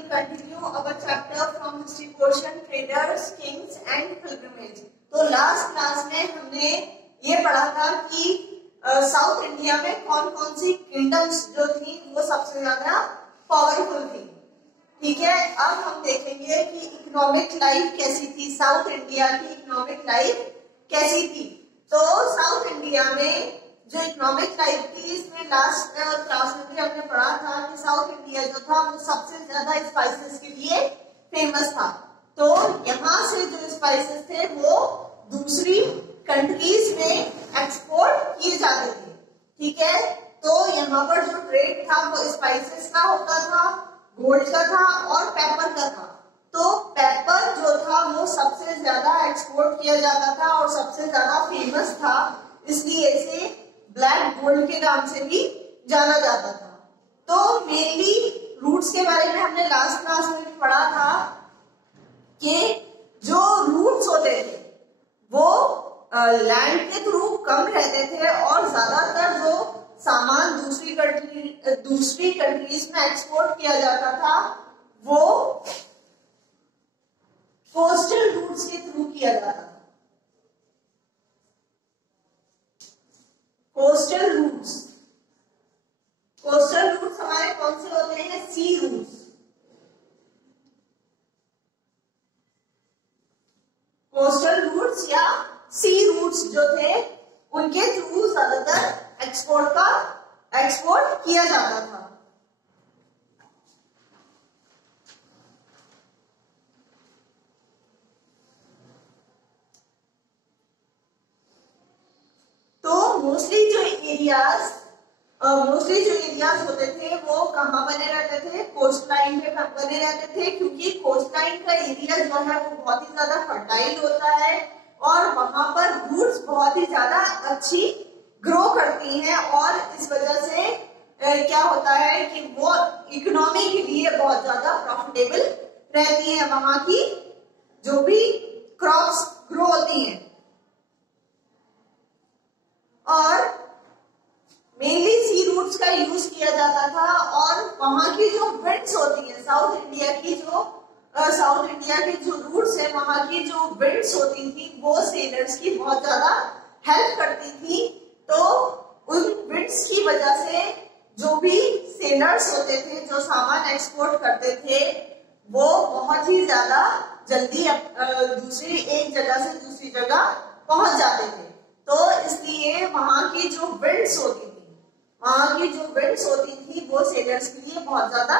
will continue our chapter from history portion, traders, kings and pilgrimage. तो last class में हमने ये पढ़ा था कि साउथ इंडिया में कौन कौन सी किंगडम्स जो थी वो सबसे ज्यादा पावरफुल थी। ठीक है, अब हम देखेंगे कि इकोनॉमिक लाइफ कैसी थी, साउथ इंडिया की इकोनॉमिक लाइफ कैसी थी। तो साउथ इंडिया में जो इकोनॉमिक लाइफ थी, इसमें लास्ट क्लास में भी हमने पढ़ा था कि साउथ इंडिया जो था वो सबसे ज्यादा स्पाइसेस के लिए फेमस था। तो यहाँ से जो स्पाइसेस थे वो दूसरी कंट्रीज में एक्सपोर्ट किए जाते थे। ठीक है, तो यहाँ पर जो ट्रेड था वो स्पाइसेस का होता था, गोल्ड का था और पेपर का था। तो पेपर जो था वो सबसे ज्यादा एक्सपोर्ट किया जाता था और सबसे ज्यादा फेमस था, इसलिए इसे ब्लैक गोल्ड के नाम से भी जाना जाता था। तो मेनली रूट्स के बारे में हमने लास्ट क्लास में पढ़ा था कि जो रूट्स होते थे वो लैंड के थ्रू कम रहते थे और ज्यादातर जो सामान दूसरी कंट्रीज में एक्सपोर्ट किया जाता था वो कोस्टल रूट्स के थ्रू किया जाता था। कोस्टल रूट्स हमारे कौन से होते हैं? Sea routes. कोस्टल रूट्स या सी रूट्स जो थे उनके थ्रू ज्यादातर एक्सपोर्ट किया जाता था। तो मोस्टली जो एरियाज होते थे वो कहाँ बने रहते थे? कोस्ट लाइन पे बने रहते थे, क्योंकि कोस्ट लाइन का एरिया जो है वो बहुत ही ज्यादा फर्टाइल होता है और वहां पर रूट्स बहुत ही ज्यादा अच्छी ग्रो करती हैं और इस वजह से क्या होता है कि वो इकोनॉमी के लिए बहुत ज्यादा प्रॉफिटेबल रहती है, वहां की जो भी क्रॉप्स ग्रो होती हैं। और मेनली सी रूट्स का यूज किया जाता था और वहां की जो विंड्स होती है, साउथ इंडिया के जो रूट्स है वहां की जो विंड्स होती थी वो सेलर्स की बहुत ज्यादा हेल्प करती थी। तो उन विंड्स की वजह से जो भी सेलर्स होते थे जो सामान एक्सपोर्ट करते थे वो बहुत ही ज्यादा जल्दी दूसरी एक जगह से दूसरी जगह पहुंच जाते थे। तो इसलिए वहां की जो विंड्स होती थी वो सेलर्स के लिए बहुत ज्यादा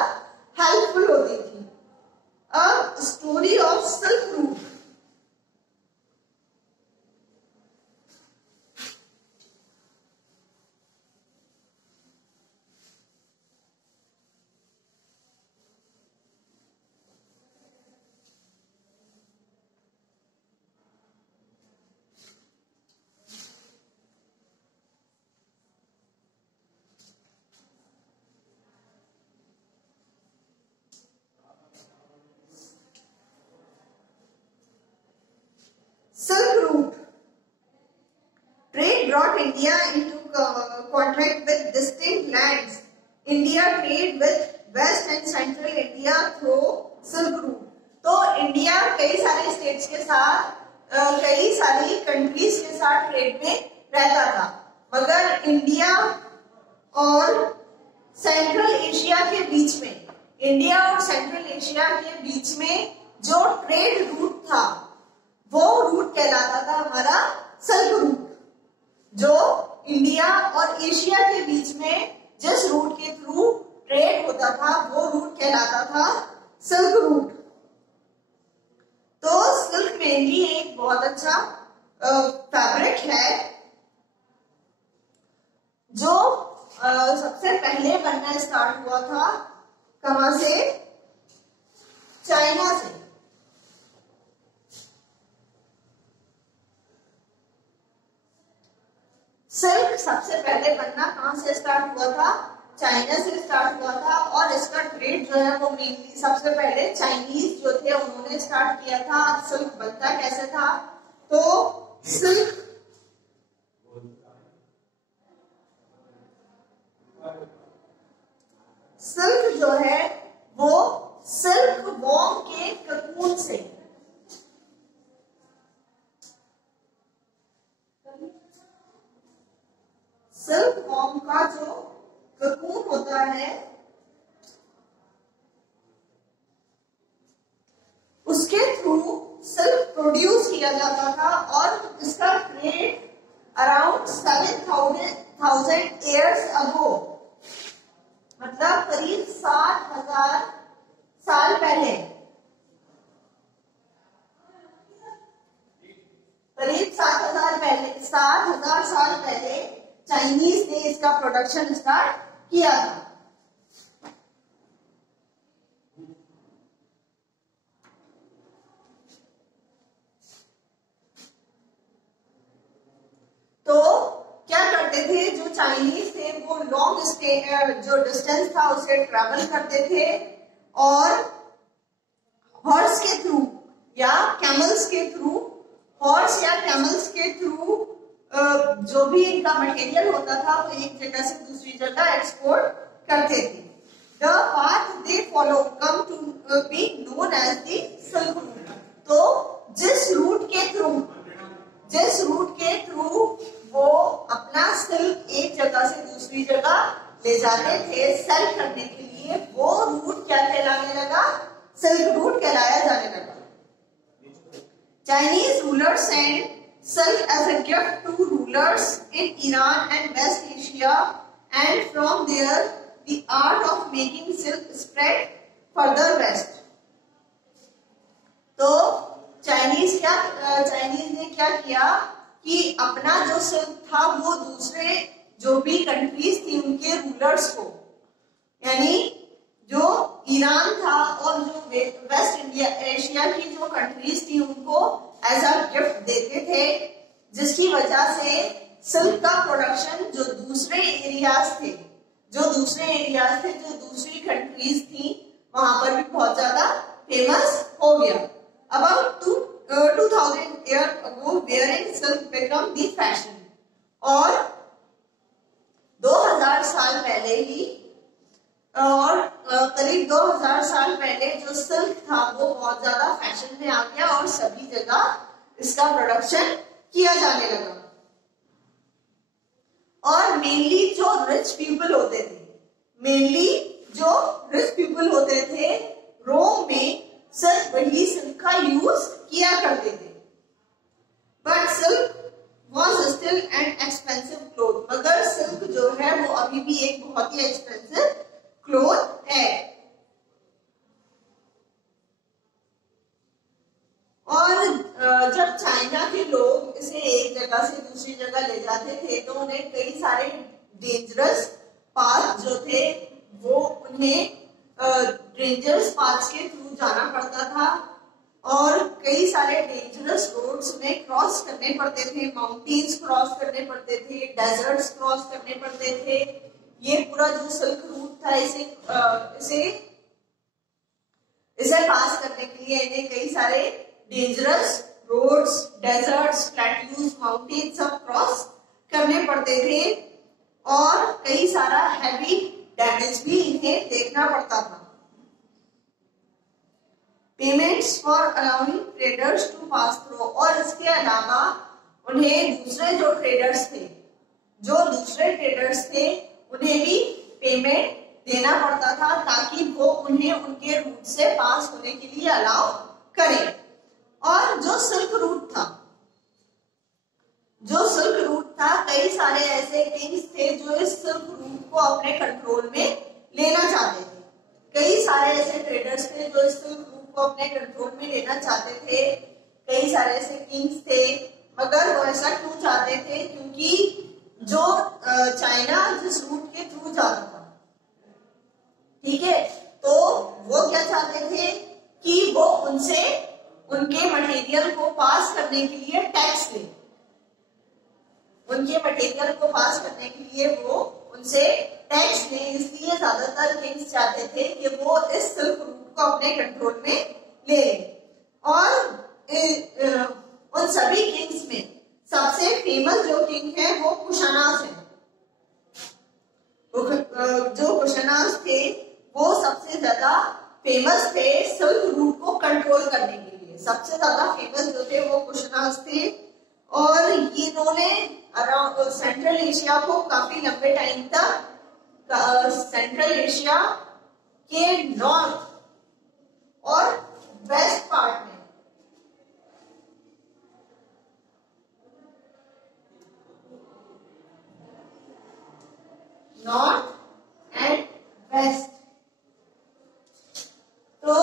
हेल्पफुल होती थी। अब story of silk route. Silk Route. Trade brought India into contact with distinct lands. India trade with West and Central India through Silk Route. तो इंडिया कई सारे स्टेट्स के साथ कई सारी कंट्रीज के साथ ट्रेड में रहता था, मगर इंडिया और सेंट्रल एशिया के बीच में जो ट्रेड रूट था वो रूट कहलाता था हमारा सिल्क रूट। जो इंडिया और एशिया के बीच में जिस रूट के थ्रू ट्रेड होता था वो रूट कहलाता था सिल्क रूट। तो सिल्क मेनली एक बहुत अच्छा फैब्रिक है जो सबसे पहले बनना स्टार्ट हुआ था कहां से? चाइना से। सिल्क सबसे पहले बनना कहां से स्टार्ट हुआ था? चाइना से स्टार्ट हुआ था और इसका ट्रेड जो है वो मेनली सबसे पहले चाइनीज जो थे उन्होंने स्टार्ट किया था। सिल्क बनता कैसे था? तो सिल्क जो है वो सिल्क वॉर्म के ककून से। सिल्क वॉर्म का जो ककून होता है उसके थ्रू सिल्क प्रोड्यूस किया जाता था और इसका ट्रेड अराउंड 7,000 ईयर्स अगो, मतलब करीब 60,000 साल पहले, करीब 60,000 साल पहले चाइनीज ने इसका प्रोडक्शन स्टार्ट किया था। तो क्या करते थे जो चाइनीज थे, वो लॉन्ग जो डिस्टेंस था उसे ट्रैवल करते थे और हॉर्स के थ्रू या कैमल्स के थ्रू, हॉर्स या कैमल्स के थ्रू जो भी इनका मटेरियल होता था वो एक जगह से दूसरी जगह एक्सपोर्ट करते थे। The path they follow come to be known as the silk route. तो जिस रूट के थ्रू वो अपना सिल्क एक जगह से दूसरी जगह ले जाते थे सेल करने के लिए, वो रूट क्या कहलाने लगा? सिल्क रूट कहलाया जाने लगा। Chinese rulers sent silk as a gift to rulers in Iran and West Asia, and from there the art of making silk spread further west. तो चाइनीज ने क्या किया कि अपना जो सिल्क था वो दूसरे जो भी कंट्रीज थी उनके रूलर्स को, यानी जो ईरान था और जो वेस्ट इंडिया एशिया की जो कंट्रीज थी उनको एज अ गिफ्ट देते थे, जिसकी वजह से सिल्क का प्रोडक्शन जो दूसरे एरियाज थे, जो दूसरी कंट्रीज थी वहां पर भी बहुत ज्यादा फेमस हो गया। About 2000 years ago wearing silk became the fashion, और 2000 साल पहले ही और करीब 2000 साल पहले जो सिल्क था वो बहुत ज्यादा फैशन में आ गया और सभी जगह इसका प्रोडक्शन किया जाने लगा। और मेनली जो रिच पीपल होते थे रोम में सिर्फ वही सिल्क का यूज किया करते थे। But silk was still an expensive cloth, मगर सिल्क जो है वो अभी भी एक बहुत ही एक्सपेंसिव क्लोथ है। और जब चाइना के लोग इसे एक जगह से दूसरी जगह ले जाते थे तो उन्हें कई सारे डेंजरस पाथ जो थे वो उन्हें डेंजरस पाथ्स के थ्रू जाना पड़ता था और कई सारे डेंजरस रोड्स में क्रॉस करने पड़ते थे, माउंटेन्स क्रॉस करने पड़ते थे, डेजर्ट्स क्रॉस करने पड़ते थे। ये पूरा जो सिल्क रूट था इसे पास करने के लिए इन्हें कई सारे dangerous roads, deserts, plateaus, mountain सब क्रॉस करने पड़ते थे और कई सारा हैवी डैमेज भी इन्हें देखना पड़ता था। Payments for allowing traders to pass through, और इसके अलावा उन्हें दूसरे ट्रेडर्स थे उन्हें भी पेमेंट देना पड़ता था ताकि वो उन्हें उनके रूट से पास होने के लिए अलाउ करें। और जो सिल्क रूट था कई सारे ऐसे किंग्स थे जो इस सिल्क रूट को अपने कंट्रोल में लेना चाहते थे। कई सारे ऐसे ट्रेडर्स थे जो इस सिल्क रूट को अपने कंट्रोल में लेना चाहते थे। कई सारे ऐसे किंग्स थे, मगर वो ऐसा क्यों चाहते थे? क्योंकि जो चाइना जिस रूट के थ्रू जाता था, ठीक है, तो वो क्या चाहते थे कि वो उनसे उनके मटेरियल को पास करने के लिए टैक्स ले। उनके मटेरियल को पास करने के लिए वो उनसे टैक्स ले, इसलिए ज्यादातर किंग्स चाहते थे कि वो इस सिल्क रूट को अपने कंट्रोल में ले। और उन सभी किंग्स में सबसे फेमस जो किंग है वो कुशानास है। जो कुशानास थे वो सबसे ज्यादा फेमस थे सिल्क रूट को कंट्रोल करने के लिए। सबसे ज्यादा फेमस जो थे वो कुशनाज थे, और इन्होंने अराउंड सेंट्रल एशिया को काफी लंबे टाइम तक सेंट्रल एशिया के नॉर्थ और वेस्ट पार्ट में नॉर्थ एंड वेस्ट, तो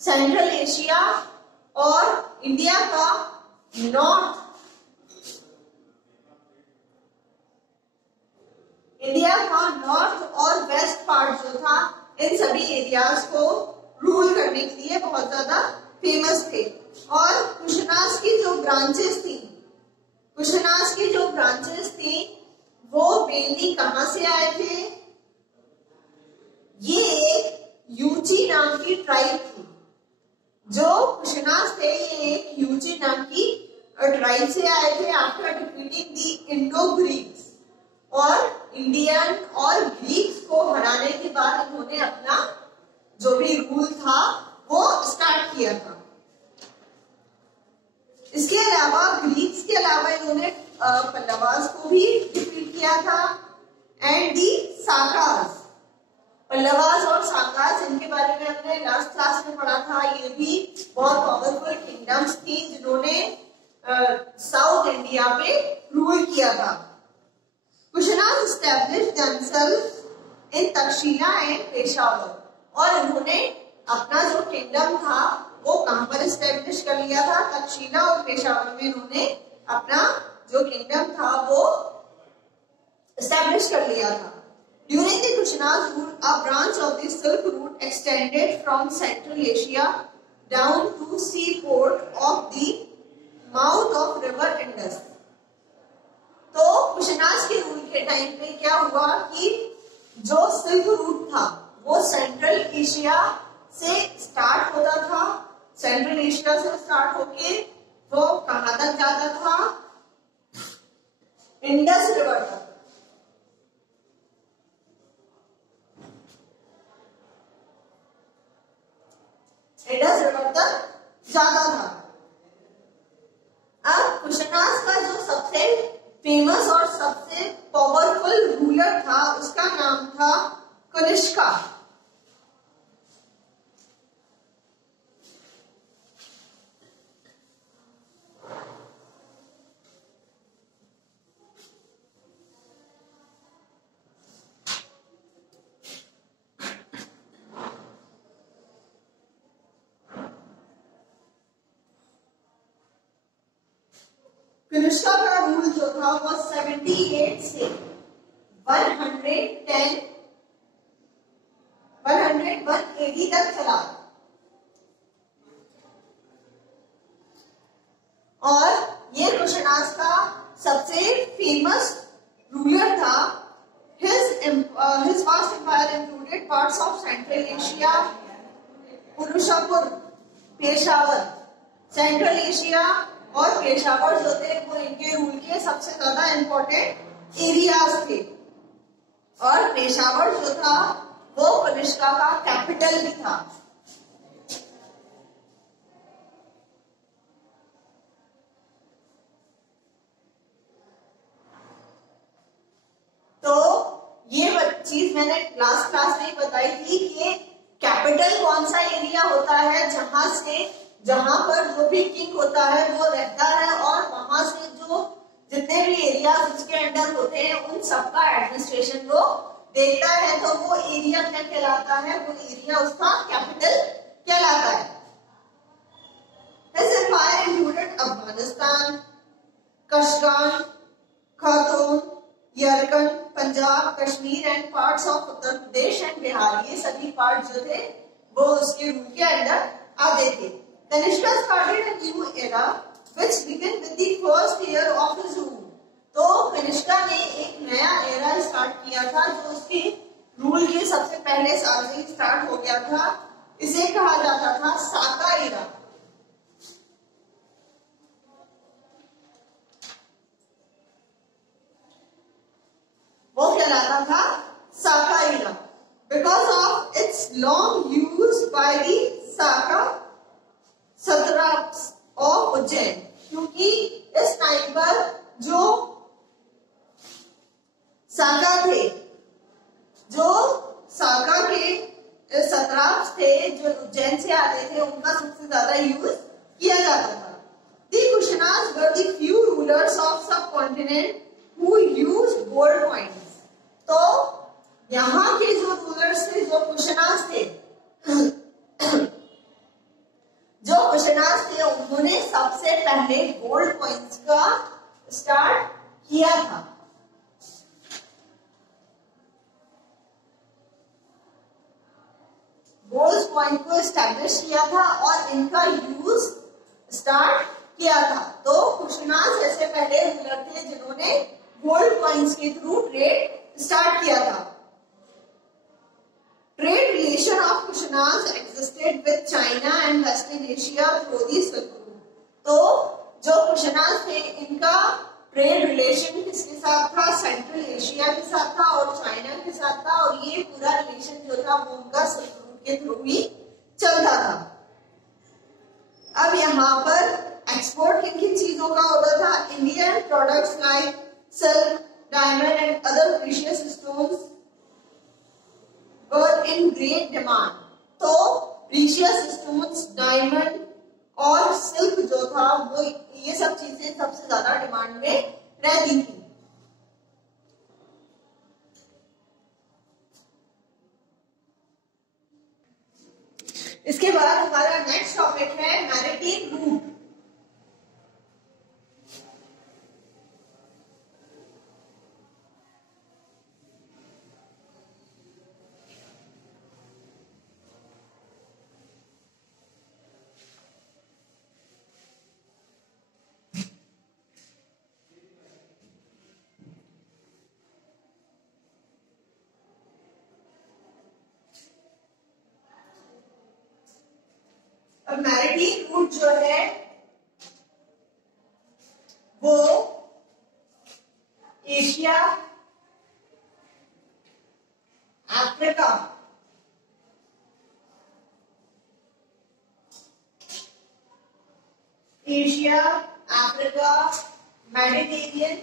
सेंट्रल एशिया और इंडिया का नॉर्थ, इंडिया का नॉर्थ और वेस्ट पार्ट जो था, इन सभी एरियाज को रूल करने के लिए बहुत ज्यादा फेमस थे। और कुशनाज की जो ब्रांचेस थी, कुशनाज की जो ब्रांचेस थी वो मेनली कहां से आए थे? ये एक यूची नाम की ट्राइब थी। जो कुशनाज थे ये एक यूची नाम की ट्राइब से आए थे आफ्टर डिफीटिंग दी इंडो ग्रीक्स, और इंडियन और ग्रीक्स को हराने के बाद इन्होंने अपना जो भी रूल था वो स्टार्ट किया था। इसके अलावा ग्रीक्स के अलावा इन्होंने पल्लवास को भी डिफीट किया था, एंड दी साकास। पल्लवास और साकास, इनके बारे में हमने लास्ट क्लास में पढ़ा था। ये भी बहुत पावरफुल किंगडम्स थी जिन्होंने साउथ इंडिया पे रूल किया था। कुशनाज established themselves in Takshashila and Peshawar, और इन्होंने अपना जो किंगडम था वो कहां पर एस्टेब्लिश कर लिया था? तक्षशिला और पेशावर में इन्होंने अपना जो किंगडम था वो एस्टेब्लिश कर लिया था। During the Kushanaz rule, a branch of the Silk Route extended from Central Asia down to seaport of the mouth of River Indus. तो कुशनाज के रूल के टाइम पे क्या हुआ कि जो सिल्क रूट था वो सेंट्रल एशिया से स्टार्ट होता था, सेंट्रल एशिया से स्टार्ट होके वो कहां तक जाता था? इंडस रिवर तक। इंडस रिवर तक जाता था। अब कुशनाज का जो सबसे फेमस और सबसे पावरफुल रूलर था उसका नाम था कनिष्का। कनिष्का का रूल जो था वो 78 से 180 तक चला, और ये कुशनाज का सबसे फेमस रूलर था। His vast empire included parts of Central Asia, Purushapur, Peshawar. Central Asia और पेशावर जो थे वो इनके रूल के सबसे ज्यादा इंपॉर्टेंट एरियाज थे, और पेशावर जो था वो कनिष्का का कैपिटल भी था। तो ये चीज मैंने लास्ट क्लास में बताई थी कि कैपिटल कौन सा एरिया होता है जहां पर जो भी किंग होता है वो रहता है, और वहां से जो जितने भी एरिया उसके अंडर होते हैं उन सबका एडमिनिस्ट्रेशन वो देखता है। तो वो एरिया क्या कहलाता है? वो एरिया उसका कैपिटल कहलाता है। His empire included Afghanistan, Kashgar, Khotan, Yarkand, Punjab, Kashmir and parts of Uttar Pradesh and Bihar. ये सभी पार्ट जो थे वो उसके रूल के अंडर आते थे। Kanishka started a new era which began with the first year of his rule. तो कनिष्का ने एक नया एरा स्टार्ट किया था जो उसके रूल के सबसे पहले साल से स्टार्ट हो गया था। इसे कहा जाता था साका एरा। वो कहलाता था Saka era because of its long use by the Saka satraps of Ujjain, क्योंकि इस टाइम पर जो साका थे, जो साका के सत्राप्स थे, जो उज्जैन से आते थे, उनका सबसे ज्यादा यूज किया जाता था। The Kushanas were the few rulers of subcontinent who used gold coins. तो यहाँ के जो रूलर्स थे, जो कुशनास थे, उन्होंने सबसे पहले गोल्ड कॉइन्स का स्टार्ट किया था। गोल्ड कॉइन को एस्टैब्लिश किया था और इनका यूज स्टार्ट किया था। तो कुशनास ऐसे पहले रूलर थे जिन्होंने गोल्ड कॉइन्स के थ्रू ट्रेड स्टार्ट किया था। Trade relation of Kushanas existed with China and Western Asia through the Silk Route. तो जो कुशनास थे, इनका ट्रेड रिलेशन किसके साथ था? सेंट्रल एशिया के साथ था और चाइना के साथ था, और ये पूरा रिलेशन जो था वो उनका सिल्क रूट के थ्रू ही चलता था। अब यहाँ पर एक्सपोर्ट किन किन चीजों का होता था? Indian products like silk, diamond and other precious stones were in great demand. तो प्रीशियस स्टोन्स, डायमंड और सिल्क जो था, वो ये सब चीजें सबसे ज्यादा डिमांड में रहती थी। इसके बाद हमारा नेक्स्ट टॉपिक है मैरिटाइम रूट। अब मैरिटाइम रूट जो है वो एशिया, अफ्रीका, मेडिटेरियन,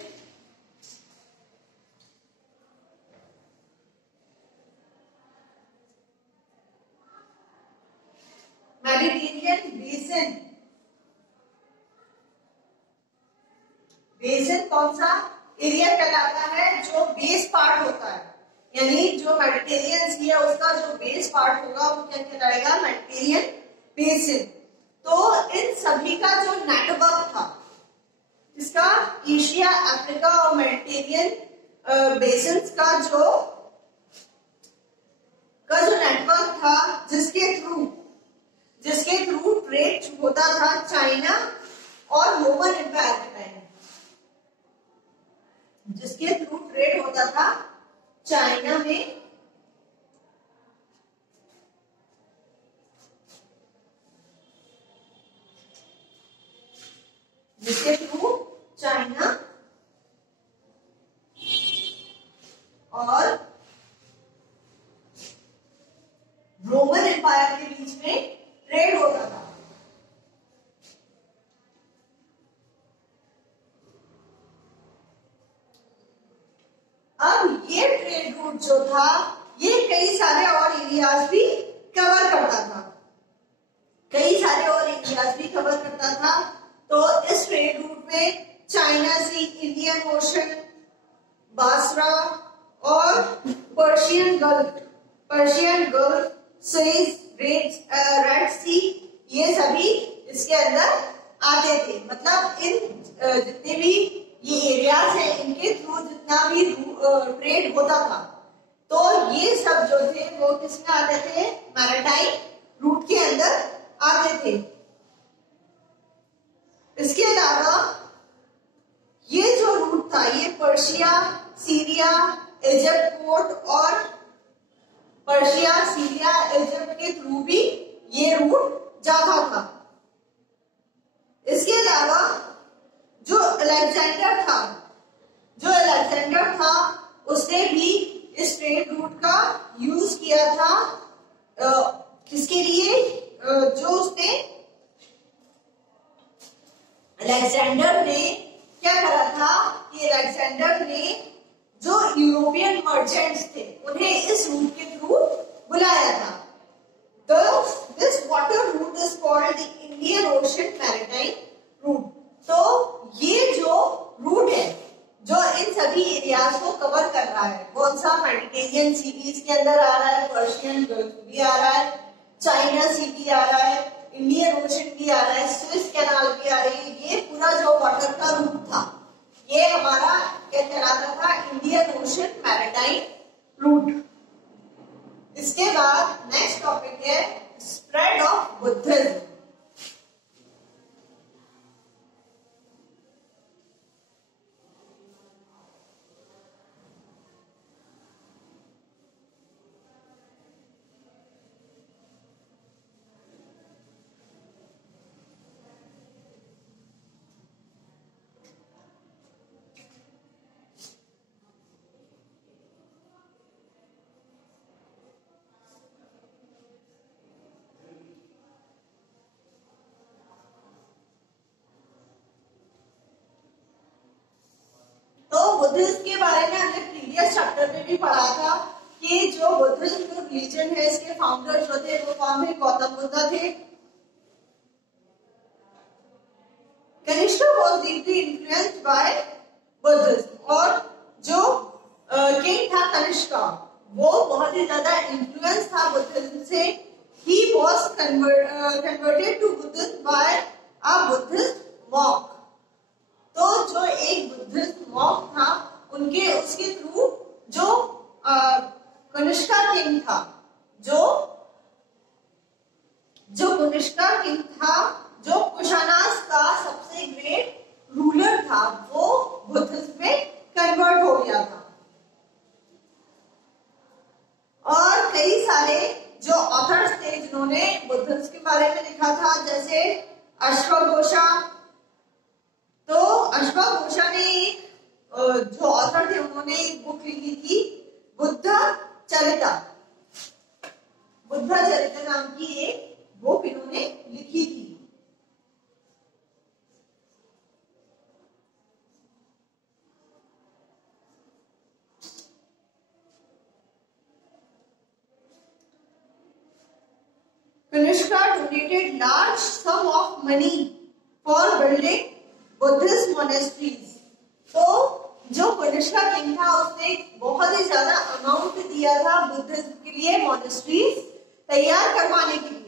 बेसिन कौन सा एरिया कहलाता है? जो बेस पार्ट होता है, यानी जो मेडिटेरियन सी है उसका जो बेस पार्ट होगा वो क्या कहलाएगा? Mediterranean basin. तो इन सभी का जो नेटवर्क था, इसका एशिया, अफ्रीका और मेडिटेरियन बेसिन का जो नेटवर्क था, जिसके थ्रू ट्रेड होता था चाइना और रोमन एम्पायर के टाइम, जिसके थ्रू ट्रेड होता था चाइना में और रोमन एम्पायर के बीच में ट्रेड होता था। अब ये ट्रेड रूट जो था, ये कई सारे और एरियाज भी कवर करता था, तो इस ट्रेड रूट में चाइना सी, इंडियन ओशन, बासरा और पर्शियन गल्फ, सुएज, रेड सी, ये सभी इसके अंदर आते थे। मतलब इन जितने भी ये एरियाज है, इनके थ्रू जितना भी ट्रेड होता था, तो ये सब जो थे वो किसमें आते थे? मैरिटाइम रूट के अंदर आते थे। इसके अलावा ये जो रूट था, ये पर्शिया, सीरिया, इजिप्ट पोर्ट और पर्शिया, सीरिया, इजिप्ट के थ्रू भी ये रूट जाता था। इसके अलावा जो अलेक्जेंडर था, उसने भी इस ट्रेड रूट का यूज किया था किसके लिए? जो उसने अलेक्जेंडर ने क्या करा था कि अलेक्जेंडर ने जो यूरोपियन मर्चेंट्स थे उन्हें इस रूट के थ्रू बुलाया था। This water route is called the Indian Ocean maritime route. तो ये जो रूट है जो इन सभी एरियाज को कवर कर रहा है, कौन सा? मेडिटेरियन सी भी इसके अंदर आ रहा है, पर्शियन गल्फ भी आ रहा है, चाइना सी भी आ रहा है, इंडियन ओशन भी आ रहा है, स्विस कैनाल भी आ रही है। ये पूरा जो वाटर का रूट था ये हमारा क्या कहलाता था? Indian Ocean maritime route. इसके बाद नेक्स्ट टॉपिक है स्प्रेड ऑफ बुद्धिज्म। बुद्धिज्म के बारे में हमने प्रीवियस चैप्टर में भी पढ़ा था कि जो बुद्धिज्म जो रिलीजन है इसके फाउंडर जो थे वो कौन थे? गौतम बुद्ध थे। Kanishka was deeply influenced by Buddhism और जो किंग था कनिष्का वो बहुत ही ज्यादा इन्फ्लुएंस था बुद्धिज्म से। He was converted to Buddhism by a Buddhist monk. तो जो एक बुद्धिस्ट मॉन्क था उनके उसके थ्रू जो कनिष्का किंग था, जो कनिष्का किंग था, जो कुशानास का सबसे ग्रेट रूलर था, वो बुद्धिज्म में कन्वर्ट हो गया था। और कई सारे जो ऑथर्स थे जिन्होंने बुद्धिज्म के बारे में लिखा था, जैसे अश्वघोषा। तो अश्वघोषा ने जो ऑथर थे उन्होंने एक बुक लिखी थी बुद्ध चरिता। बुद्ध चरिता नाम की एक बुक इन्होंने लिखी थी। Kanishka donated large some of money for building Buddhist monasteries. तो जो कनिष्का किंग था उसने बहुत ही ज्यादा अमाउंट दिया था बुद्धिज्म के लिए मोनेस्ट्रीज तैयार करवाने के लिए।